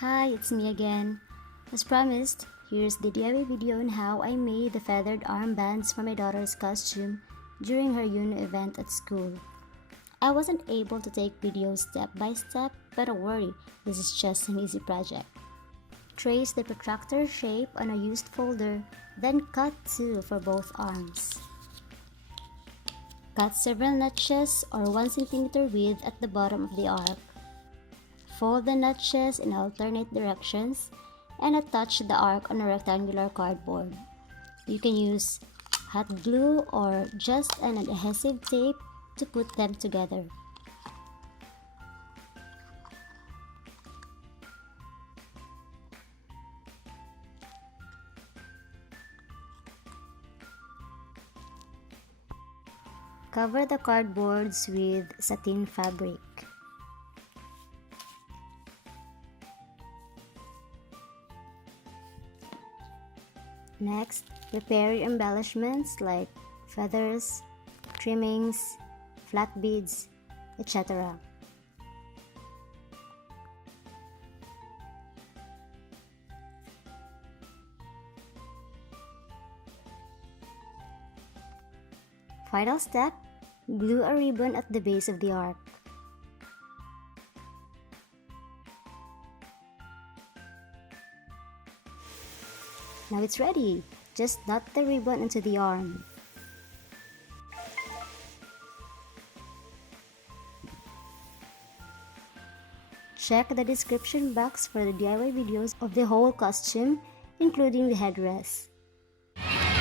Hi, it's me again. As promised, here's the DIY video on how I made the feathered armbands for my daughter's costume during her UNO event at school. I wasn't able to take videos step by step, but don't worry, this is just an easy project. Trace the protractor shape on a used folder, then cut two for both arms. Cut several notches or 1 cm width at the bottom of the arc. Fold the notches in alternate directions and attach the arc on a rectangular cardboard. You can use hot glue or just an adhesive tape to put them together. Cover the cardboards with satin fabric. Next, prepare your embellishments like feathers, trimmings, flat beads, etc. Final step, glue a ribbon at the base of the arc. Now it's ready! Just knot the ribbon into the arm. Check the description box for the DIY videos of the whole costume, including the headdress. Hola,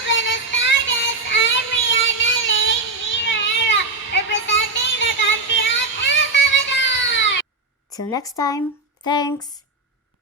buenas tardes. I'm Rihanna Lane Guerrero, representing the country of El Salvador. Till next time, thanks!